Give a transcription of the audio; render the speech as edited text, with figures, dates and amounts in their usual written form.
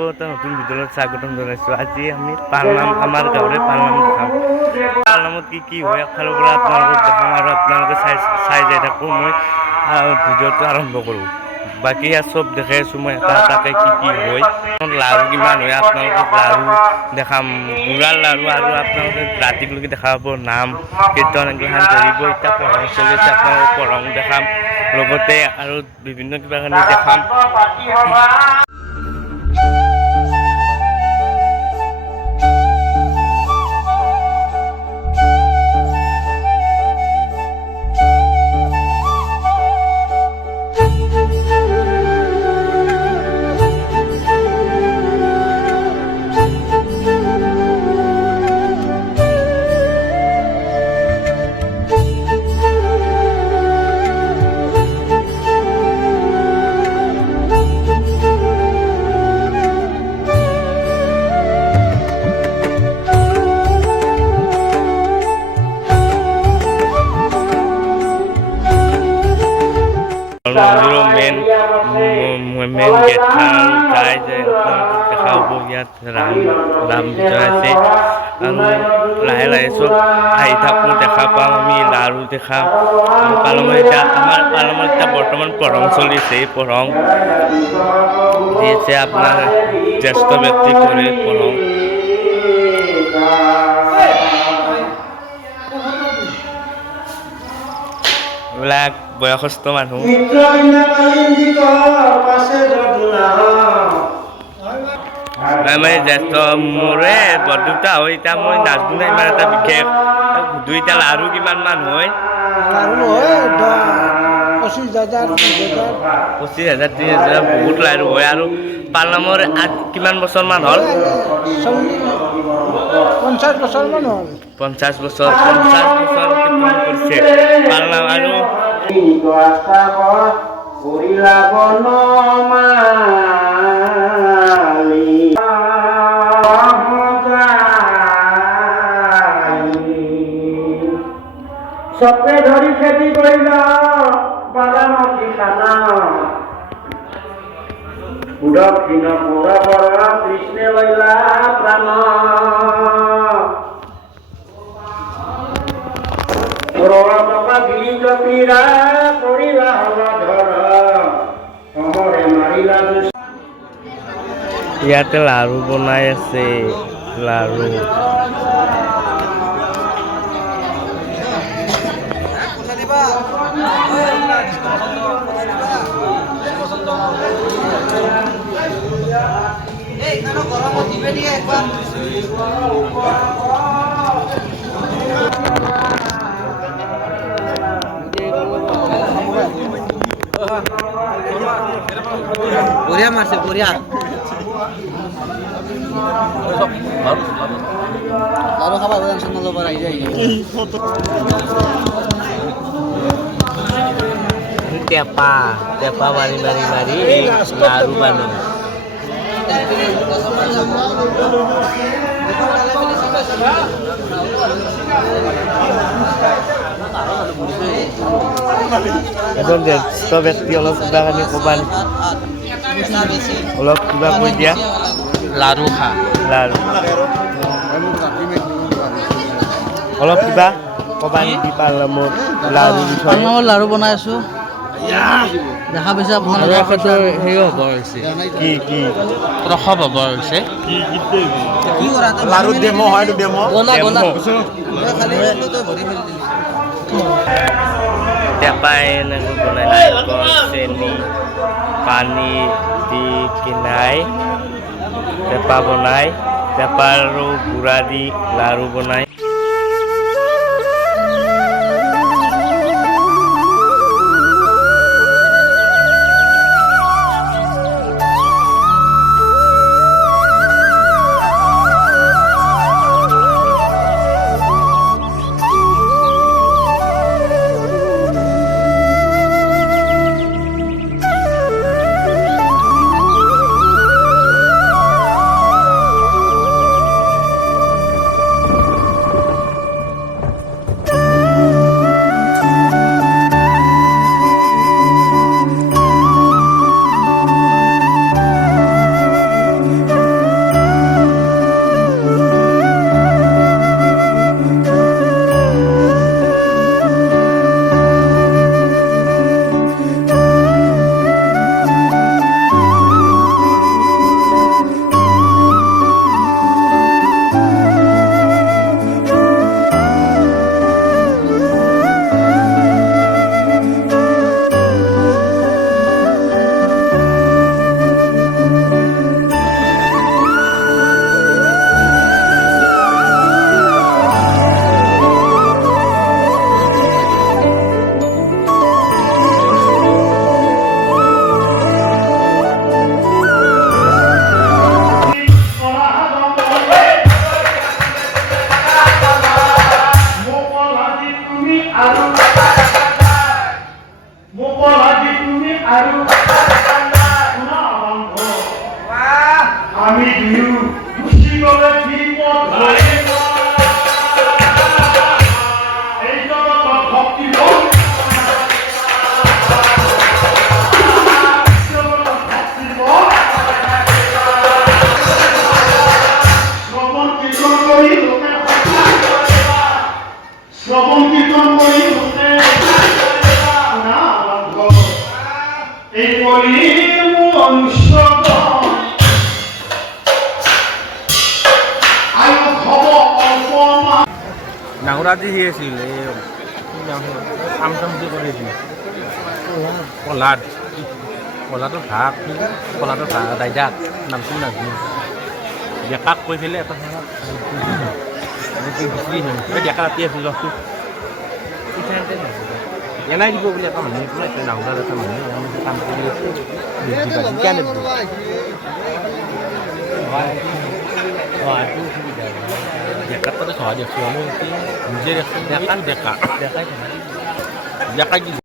আকৌ এটা নতুন ভিডিঅ'ত স্বাগতম জনাইছোঁ। আজি আমি পালনাম আমাৰ গাঁৱৰে পালনাম দেখাম। পালনামত কি হয় একফালৰ পৰা আপোনালোকক দেখাম আৰু আপোনালোকে চাই যাই থাকোঁ। মই ভিডিঅ'টো আৰম্ভ কৰোঁ। বাকী চব দেখাই আছোঁ মই এটা এটাকৈ কি হয়, লাৰু কিমান হয় আপোনালোকক লাৰু দেখাম, গুড়াৰ লাৰু আৰু আপোনালোকে ৰাতিলৈকে দেখা পাব নাম কীৰ্তন এইগিলাখান ধৰিব। এতিয়া পঢ়ং চলি আছে, আপোনালোকক পঢ়ং দেখাম, লগতে আৰু বিভিন্ন কিবা কানি দেখাম। মন্দিৰৰ মেইন গেট যায় যে আপোনালোকক দেখা হ'ব। ইয়াত ৰাম বিজয় আছে আৰু লাহে লাহে চব আহি থাকোঁ, দেখা পাওঁ আমি লাৰু দেখাম। পালনামত এতিয়া আমাৰ পালনামত এতিয়া বৰ্তমান পঢ়ং চলিছে। এই পঢ়ং দিছে আপোনাৰ জ্যেষ্ঠ ব্যক্তি কৰে পঢ়ং। এইবিলাক বয়সস্থ মানুহ। মানে জ্যেষ্ঠ মোৰে বৰদেউতা হয়। এতিয়া মই নাজনো নাই ইমান এটা বিশেষ। দুইটা লাৰু কিমান মান হয়? 25,000 30,000 বহুত লাৰু হয়। আৰু পালনামৰ কিমান বছৰমান হ'ল? 50 বছৰমান হ'ল। 50 বছৰ অতিক্ৰম কৰিছে পালনাম। আৰু চপে ধৰি খেতি কৰিল বাগানত খানা উদক্ষিণ পূৰবৰ কৃষ্ণে লইলা প্ৰাণ টকা বিজ পীৰা কৰিলা হলধৰ সমৰে মাৰিলা। ইয়াতে লাৰু বনাই আছে, লাৰু বঢ়িয়া মাৰছে, বঢ়িয়া লাৰু খাবা টেনচন নল'ব, আহি যায়। টেপা মাৰি লাৰু বানো। এজন জ্যেষ্ঠ ব্যক্তি অলপ কিবা কানি ক'বা, অলপ কিবা কৈ দিয়া। লাৰু খা, লাৰু অলপ কিবা ক'বা নেকি পালনামৰ লাৰু বিষয়ে? লাৰু বনাই আছো, দেখা পাইছে আপোনালোকে। সেই হ'ব হৈছে কি প্ৰসৱ হ'ব হৈছে। লাৰু ডেমো হয়, ডেমো টেপাই এনেকৈ বনাই নাৰিকল চেনি পানী দি কিনাই টেপা বনাই, টেপা আৰু গুড়া দি লাৰু বনাই। আৰু শুনা বন্ধ আমি দুয়ো গুচি গ'লে ঠিক পথ ধৰিব এই জগতত ভক্তি শ্ৰবণ কীৰ্তন কৰি লোকে শুনা বন্ধ এই কলি মনুষ্য আয়ু হব অল্প ডাঙৰা দি সি আছিল এই কাম চাম যে কৰিছিল পলাটো ভাগ দাইজাক নামটো নাজানো ডেকাক কৈ পেলাই এটা ডেকা ৰাতি আছিল লছটো এনাই দিব বুলি এটা মানুহ ডাঙৰ এটা মানুহ কাম কৰি কেনে ডেকাত তাতে সহায় দেখছো আমি নিজে দেখছো ডেকা ডেকাই